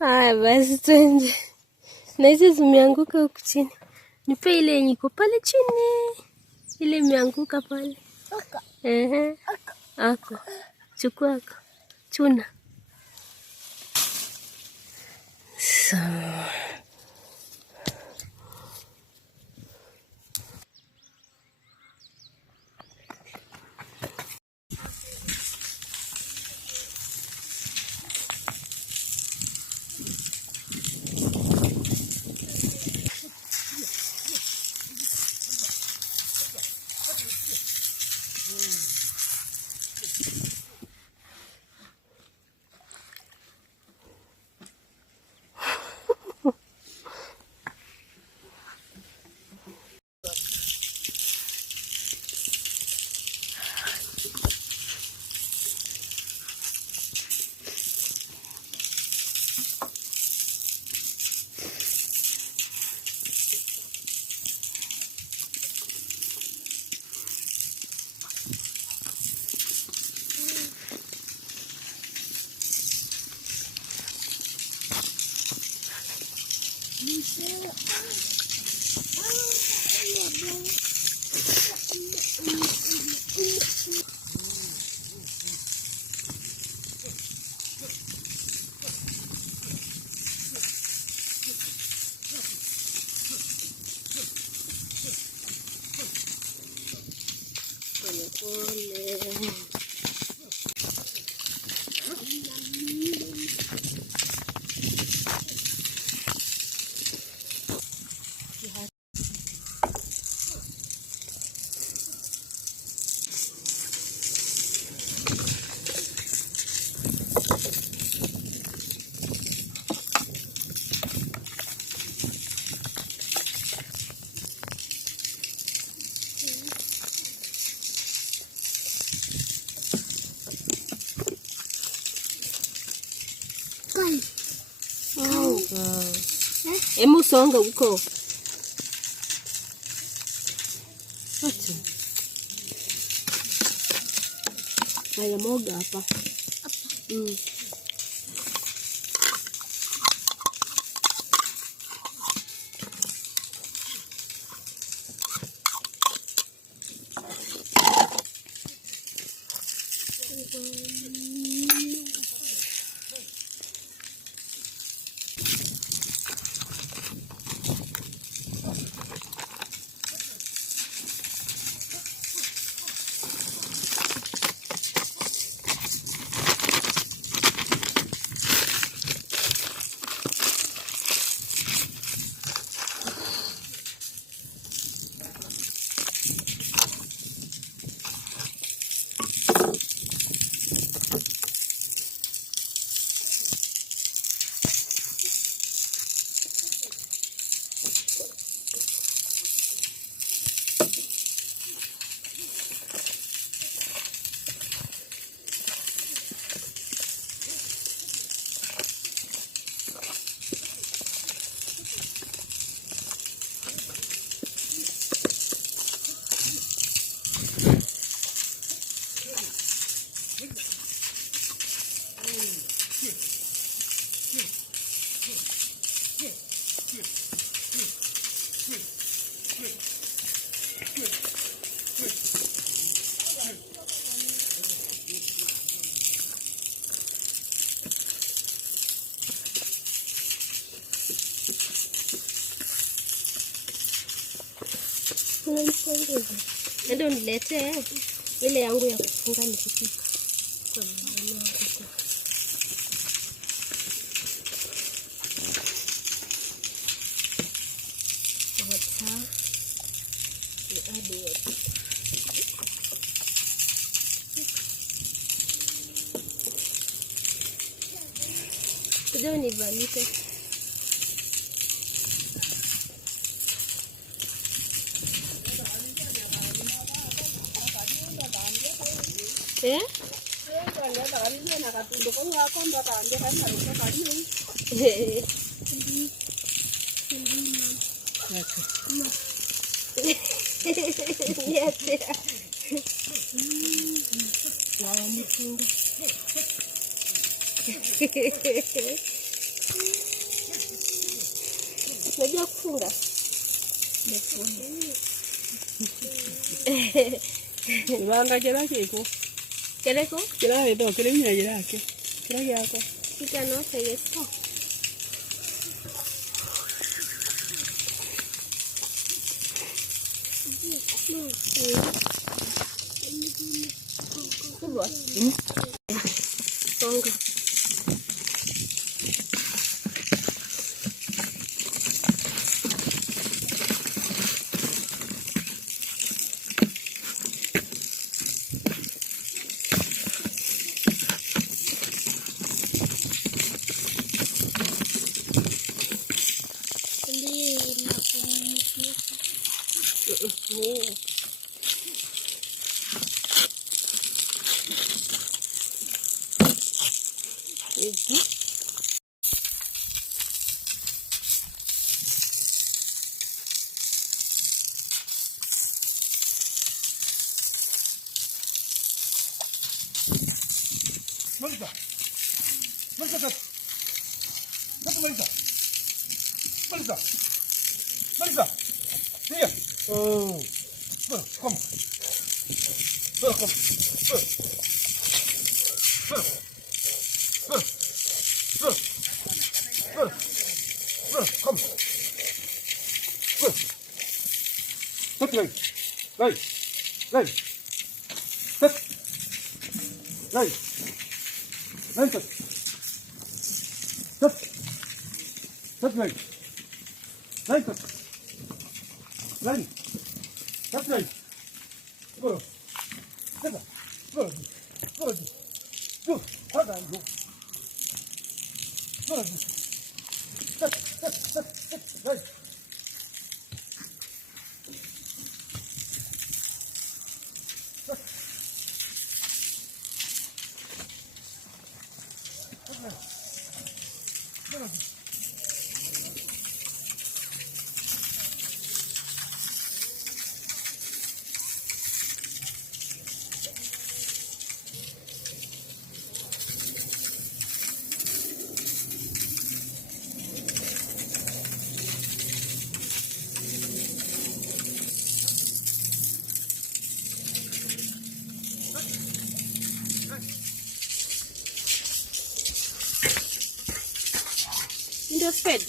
Haya basi twende. Na hizi zimeanguka huku chini. Nipe ile yenye iko pale chini. Ile imeanguka pale. Ako. Chukua ako. Chuna. Sawa. Emu songa huko. Haya moga hapa. Ndio niletee ile yangu ya kufunga nikipika. Ndio nivalishe. Eh? Unajua kufunga? Ibanga kila kiko. Keleko? Kila wedo, kila mwenye yake. Kila yako. Kika no segesto. Kubwa. Songa. Marisa, Marisa, Marisa, Marisa, Marisa, here. Oh, come, come, come. Sit right, right, right, sit, right. Right, sir. Sir. That's right. Right, sir. Right. That's right. Go. Sit. Go. Go. Go. Hold on. Go. Go. Sit. Right. Ndio fed.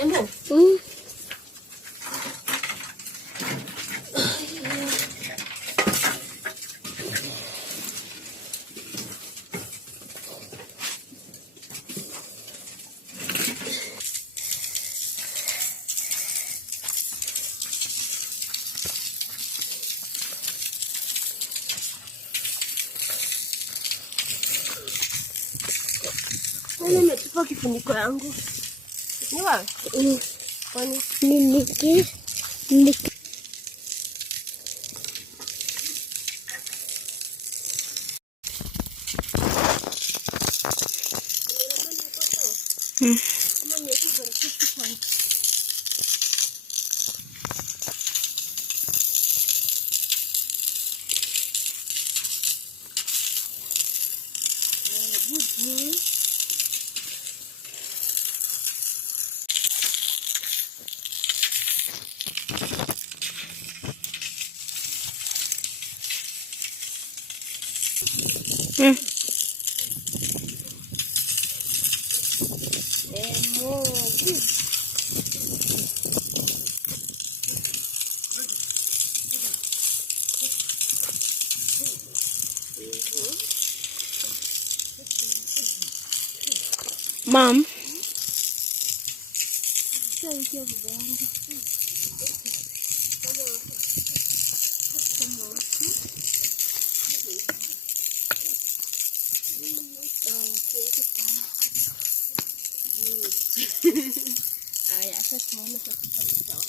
Embo. Nimetupa kifuniko yangu. Ni wapi? Kwani niki Mom. Haya, sasa tuone sasa kama sawa.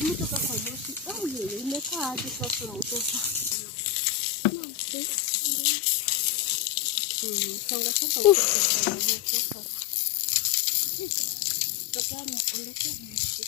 Umetoka kwa moshi. Yeye imekaa hadi sasa mtoto. Songa songa kwa mtoto. Tokana ondokea moshi.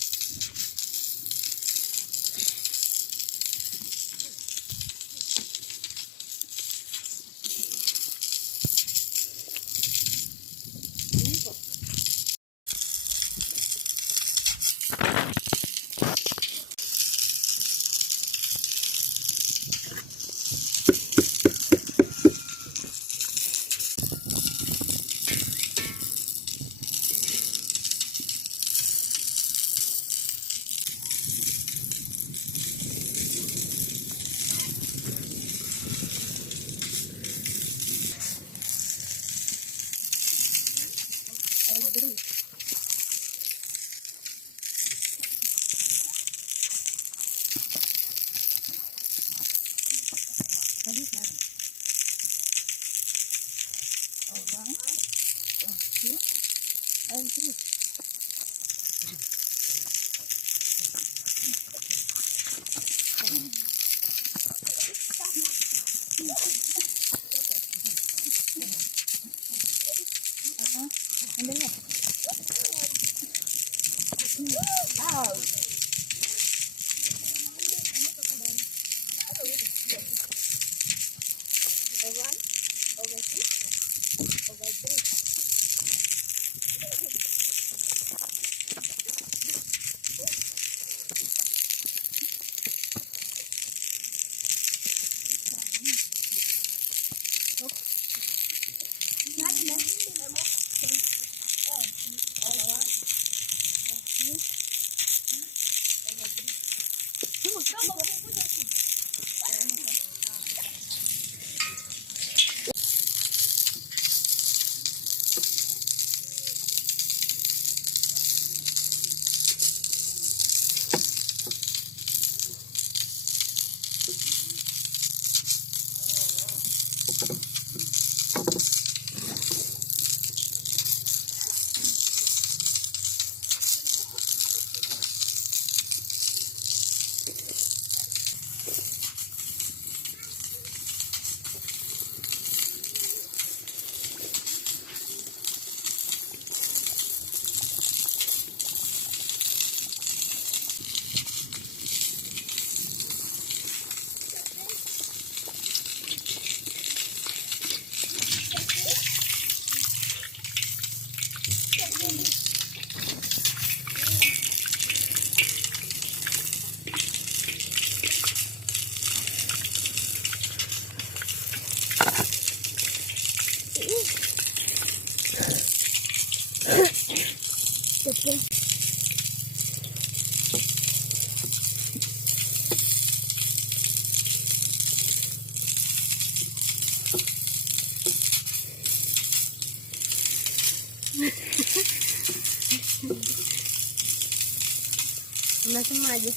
Unasemaje?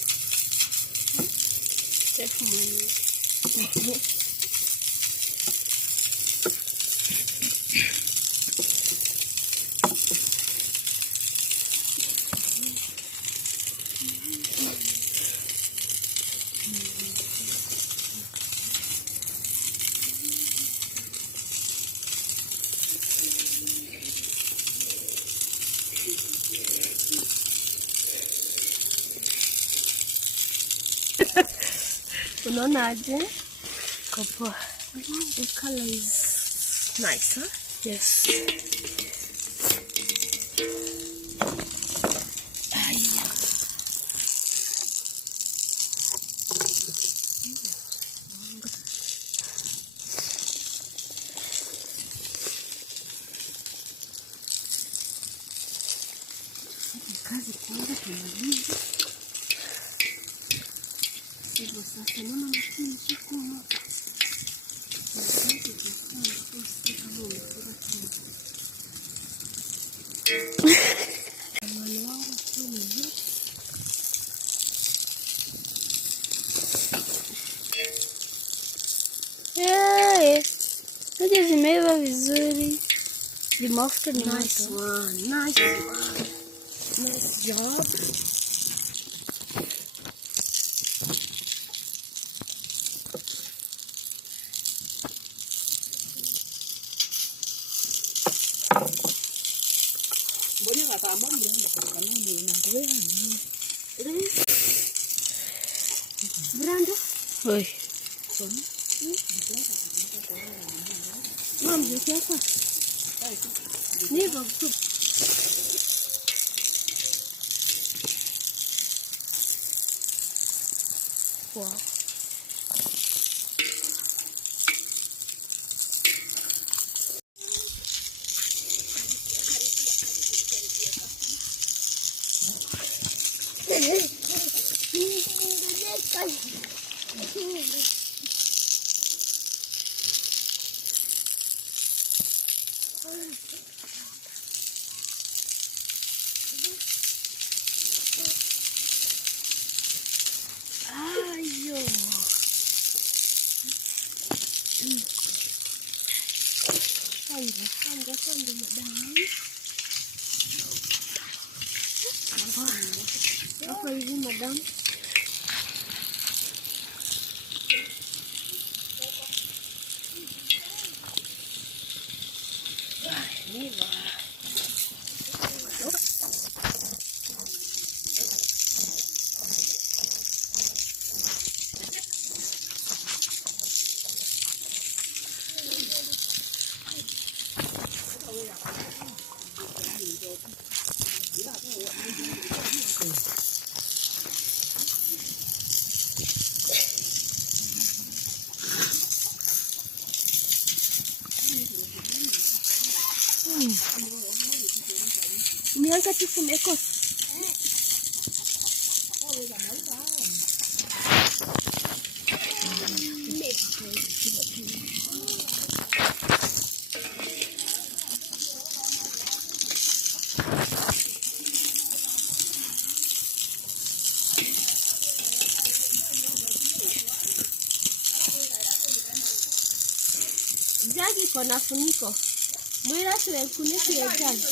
Chef mwenyewe. Unaona aje? Kopoa. The color is nice, huh? Yes. Kazi kwanza tumalize. hivyo sasa. Naona mashini chakuma. Hizi zimeiva vizuri. The mafuta ni nice one. Nice job. Mbona kaka mama ndio kwa nini unaendelea nini? Brando. Oi. Mom, you care? Never cook. Wow. Asante madam. Hapa hivi madam. Nianza tu kumekosa. Jagi iko na funiko. Mwira tuwe funiko ya jagi.